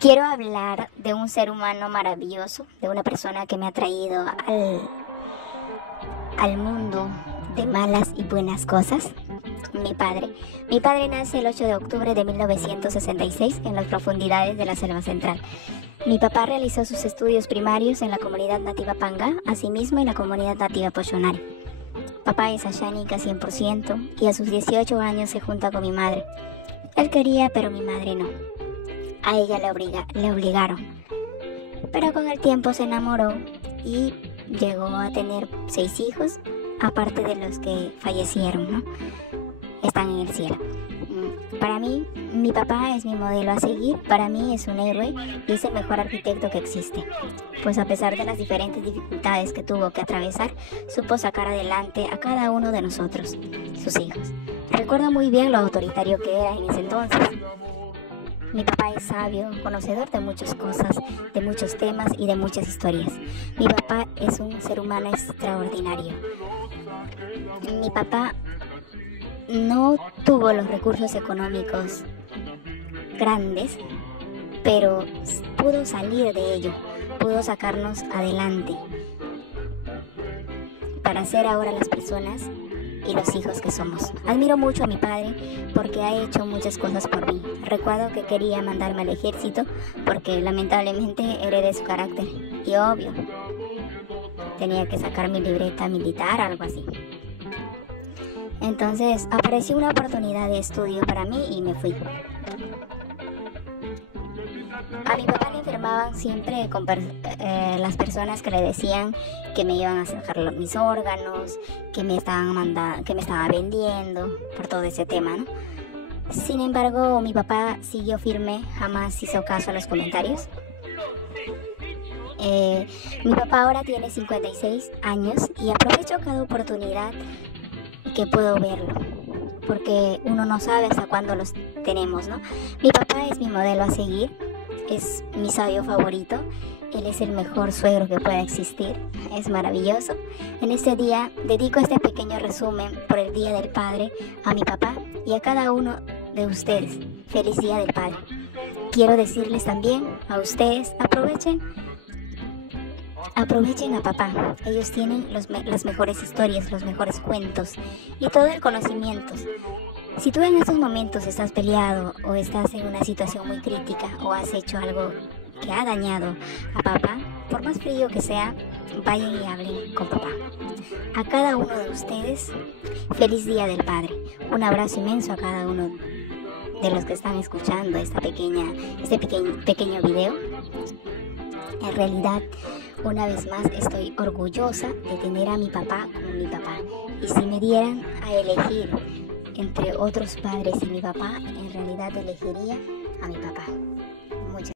Quiero hablar de un ser humano maravilloso, de una persona que me ha traído al mundo de malas y buenas cosas. Mi padre. Mi padre nace el 8 de octubre de 1966 en las profundidades de la Selva Central. Mi papá realizó sus estudios primarios en la comunidad nativa Panga, asimismo en la comunidad nativa Pochonari. Papá es ashánica 100% y a sus 18 años se junta con mi madre. Él quería, pero mi madre no. A ella le obligaron. Pero con el tiempo se enamoró y llegó a tener 6 hijos, aparte de los que fallecieron, ¿no? Están en el cielo. Para mí, mi papá es mi modelo a seguir, para mí es un héroe y es el mejor arquitecto que existe. Pues a pesar de las diferentes dificultades que tuvo que atravesar, supo sacar adelante a cada uno de nosotros, sus hijos. Recuerdo muy bien lo autoritario que era en ese entonces. Mi papá es sabio, conocedor de muchas cosas, de muchos temas y de muchas historias. Mi papá es un ser humano extraordinario. Mi papá no tuvo los recursos económicos grandes, pero pudo salir de ello, pudo sacarnos adelante para ser ahora las personas y los hijos que somos. Admiro mucho a mi padre porque ha hecho muchas cosas por mí. Recuerdo que quería mandarme al ejército porque lamentablemente heredé su carácter y obvio, tenía que sacar mi libreta militar, algo así. Entonces apareció una oportunidad de estudio para mí y me fui. A mi papá le enfermaban siempre con las personas que le decían que me iban a sacar mis órganos, que me estaba vendiendo, por todo ese tema, ¿no? Sin embargo, mi papá siguió firme, jamás hizo caso a los comentarios. Mi papá ahora tiene 56 años y aprovecho cada oportunidad que puedo verlo, porque uno no sabe hasta cuándo los tenemos, ¿no? Mi papá es mi modelo a seguir, es mi sabio favorito, él es el mejor suegro que pueda existir, es maravilloso. En este día dedico este pequeño resumen por el Día del Padre a mi papá y a cada uno de ustedes. Feliz Día del Padre. Quiero decirles también a ustedes, aprovechen a papá. Ellos tienen las mejores historias, los mejores cuentos y todo el conocimiento. Si tú en estos momentos estás peleado o estás en una situación muy crítica o has hecho algo que ha dañado a papá, por más frío que sea, vayan y hablen con papá. A cada uno de ustedes, feliz Día del Padre. Un abrazo inmenso a cada uno de los que están escuchando este pequeño video. En realidad, una vez más estoy orgullosa de tener a mi papá como mi papá. Y si me dieran a elegir entre otros padres y mi papá, en realidad elegiría a mi papá.